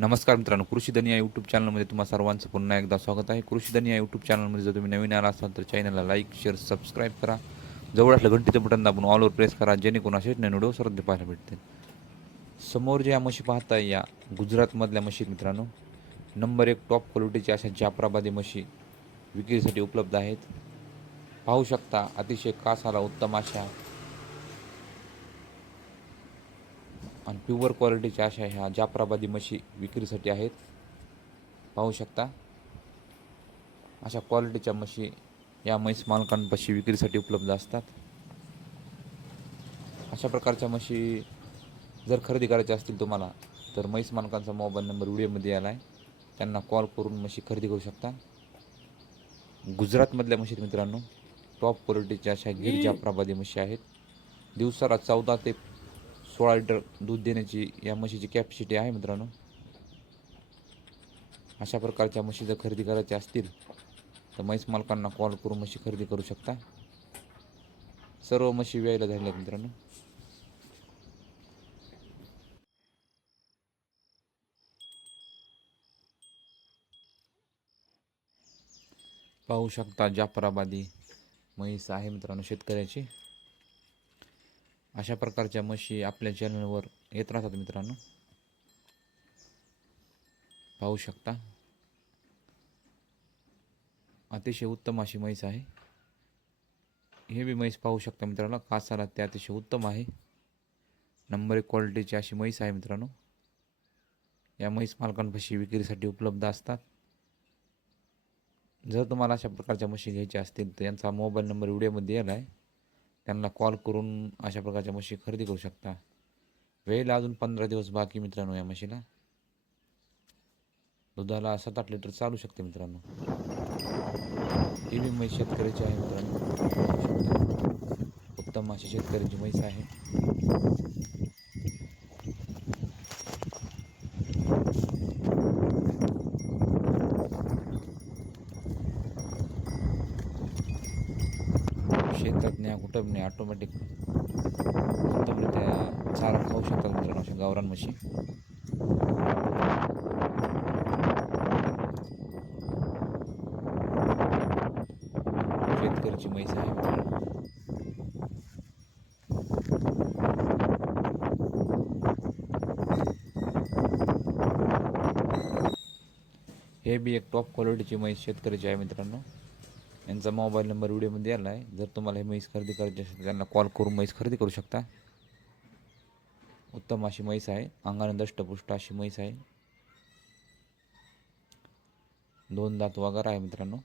नमस्कार मित्रांनो, कृषीधन या यूट्यूब चॅनलमध्ये तुम्हा सर्वांचं पुन्हा एकदा स्वागत आहे. कृषीधन या यूट्यूब चॅनलमध्ये जर तुम्ही नवीन आला असाल तर चॅनलला लाईक, शेअर, सबस्क्राईब करा. जवळ असलं घंटीचं बटन दाबून ऑलवर प्रेस करा, जेणेकरून असेच नवीन व्हिडिओ सर्वात पाहायला भेटतील. समोर ज्या म्हशी पाहताय या गुजरातमधल्या म्हशी मित्रांनो, नंबर 1 टॉप क्वालिटीच्या अशा जाफराबादी म्हशी विक्रीसाठी उपलब्ध आहेत. पाहू शकता अतिशय कासाला उत्तम अशा आणि प्युअर क्वालिटीच्या अशा ह्या जाफराबादी म्हशी विक्रीसाठी आहेत. पाहू शकता अशा क्वालिटीच्या म्हशी या म्हैस मालकांपाशी विक्रीसाठी उपलब्ध असतात. अशा प्रकारच्या म्हशी जर खरेदी करायच्या असतील तुम्हाला तर म्हैस मालकांचा मोबाईल नंबर व्हिडिओमध्ये आला आहे, त्यांना कॉल करून म्हशी खरेदी करू शकता. गुजरातमधल्या म्हशी मित्रांनो, टॉप क्वालिटीच्या अशा गिर जाफराबादी म्हशी आहेत. दिवसाला 14 ते 16 लिटर दूध देण्याची या म्हशीची कॅपॅसिटी आहे मित्रांनो. अशा प्रकारच्या म्हशी जर खरेदी करायच्या असतील तर म्हैस मालकांना कॉल करून म्हशी खरेदी करू शकता. सर्व म्हशी व्यायला झालेल्या आहेत मित्रांनो. पाहू शकता जाफराबादी म्हैस आहे मित्रांनो शेतकऱ्याची. अशा प्रकारच्या म्हशी आपल्या चॅनलवर येत राहतात मित्रांनो. पाहू शकता अतिशय उत्तम अशी म्हैस आहे. हे बी म्हैस पाहू शकता मित्रांनो, कासाला ते अतिशय उत्तम आहे. नंबर 1 क्वालिटीची अशी म्हैस आहे मित्रांनो. या म्हैस मालकांपाशी विक्रीसाठी उपलब्ध असतात. जर तुम्हाला अशा प्रकारच्या म्हशी घ्यायच्या असतील तर यांचा मोबाईल नंबर व्हिडिओमध्ये दिला आहे, त्यांना कॉल करून अशा प्रकारच्या म्हशी खरेदी करू शकता. वेळेला अजून 15 दिवस बाकी मित्रांनो या म्हशीला. दुधाला 7-8 लिटर चालू शकते मित्रांनो. ही बी म्हैस शेतकऱ्याची आहे मित्रांनो. पाहू शकता उत्तम अशी शेतकऱ्याची म्हैस आहे. शेतात न्या कुठं न्या ऑटोमॅटिक उत्तमरित्या चारा खाऊ शकतात मित्रांनो अशा गावरान म्हशी. शेतकऱ्याची म्हैस आहे मित्रांनो. हे बी एक टॉप क्वालिटीची म्हैस शेतकऱ्याची आहे मित्रांनो. यांचा मोबाईल नंबर व्हिडिओमध्ये आला आहे. जर तुम्हाला हे म्हैस खरेदी करायची असेल तर त्यांना कॉल करून म्हैस खरेदी करू शकता. उत्तम अशी म्हैस आहे. अंगाने दष्टपुष्ट अशी म्हैस आहे. 2 दात वगैरे आहे मित्रांनो.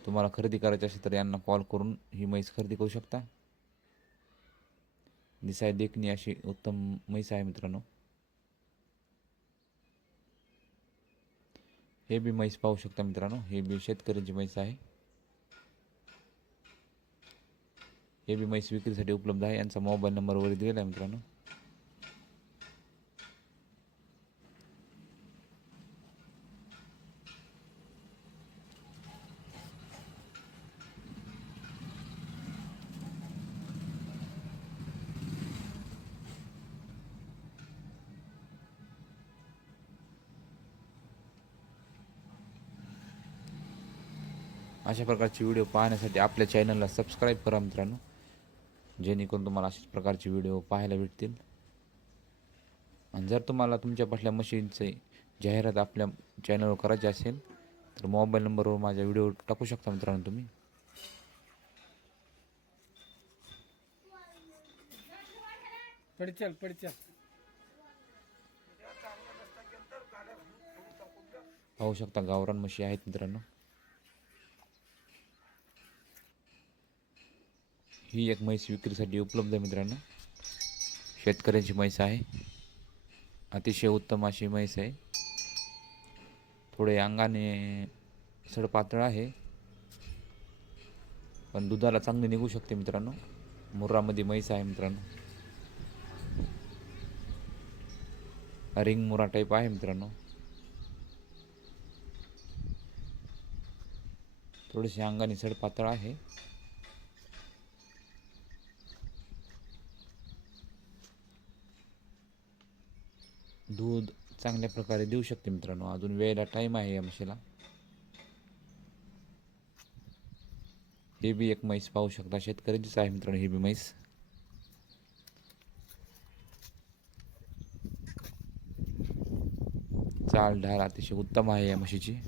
तुम्हाला खरेदी करायची असेल तर यांना कॉल करून ही म्हैस खरेदी करू शकता. दिसाय देखणी अशी उत्तम म्हैस आहे मित्रांनो. हे बी म्हैस पाहू शकता मित्रांनो. हे बी शेतकऱ्यांची म्हैस आहे. हे बी म्हैस विक्रीसाठी उपलब्ध आहे. यांचा मोबाईल नंबर वर दिलेला आहे मित्रांनो. अशा प्रकारचे व्हिडिओ पाहण्यासाठी आपल्या चॅनलला सबस्क्राईब करा मित्रांनो, जेणेकरून तुम्हाला अशाच प्रकारचे व्हिडिओ पाहायला भेटतील. आणि जर तुम्हाला तुमच्या पटल्या मशीनचे जाहिरात आपल्या चॅनलवर करायची असेल तर मोबाईल नंबरवर माझा व्हिडिओ टाकू शकता मित्रांनो तुम्ही. पडचल पडचल पाहू शकता गावरान म्हशी आहेत मित्रांनो. ही एक म्हैस विक्रीसाठी उपलब्ध आहे मित्रांनो. शेतकऱ्यांची म्हैस आहे. अतिशय उत्तम अशी म्हैस आहे. थोडे अंगाने सडपातळ आहे, पण दुधाला चांगली निघू शकते मित्रांनो. मुर्रामध्ये म्हैस आहे मित्रांनो. रिंग मुरा टाईप आहे मित्रांनो. थोडीशी अंगाने सडपातळ आहे. दूध चांगल्या प्रकारे देऊ शकते मित्रांनो. अजून वेळेला टाईम आहे या म्हशीला. हे बी एक म्हैस पाहू शकता, शेतकऱ्यांचीच आहे मित्रांनो ही बी म्हैस. चाल ढाल अतिशय उत्तम आहे या म्हशीची.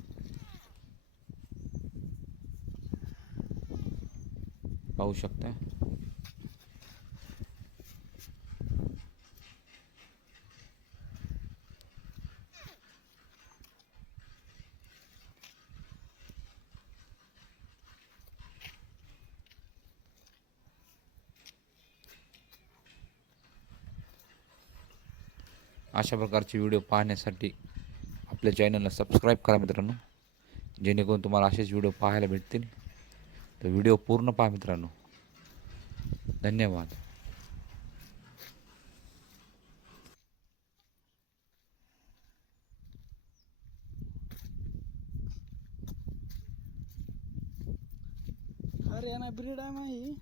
पाहू शकता. अशा प्रकारचे व्हिडिओ पाहण्यासाठी आपल्या चॅनलला सबस्क्राईब करा मित्रांनो, जेणेकरून तुम्हाला असेच व्हिडिओ पाहायला भेटतील. तर व्हिडिओ पूर्ण पहा मित्रांनो. धन्यवाद. हरियाणा ब्रीड आहे माही.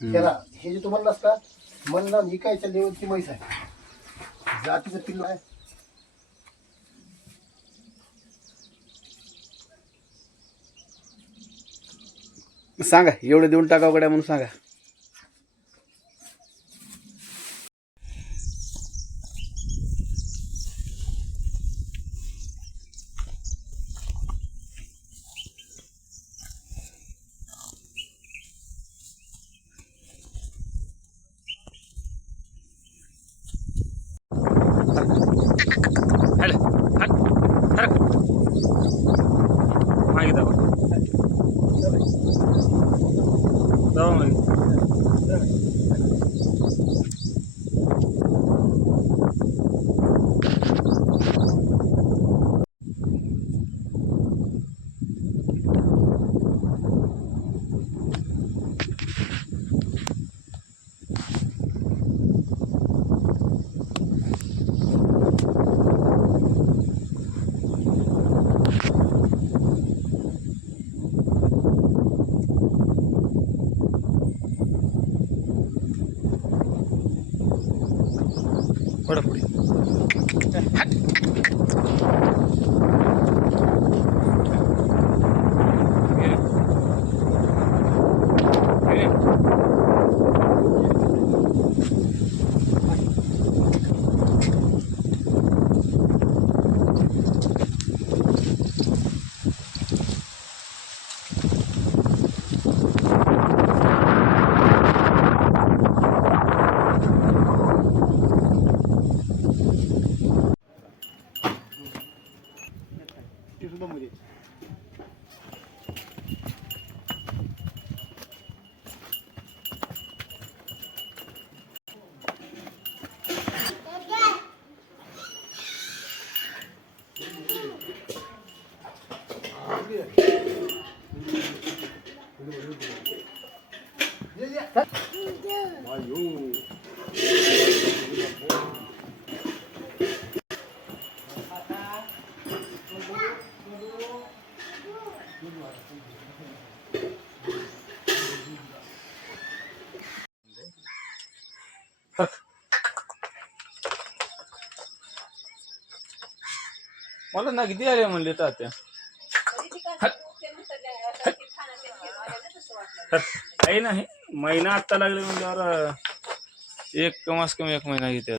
त्याला हे जे तुम्हाला नसता म्हणला निकायच्या लेवलची म्हैस आहे, जातीचं पिल्लू आहे. सांगा एवढे देऊन टाका गड्या म्हणून सांगा. मला नगदी आले म्हणले तात्या. काही नाही, महिना आत्ता लागले म्हणल्यावर एक कमास कमी 1 महिना घेते.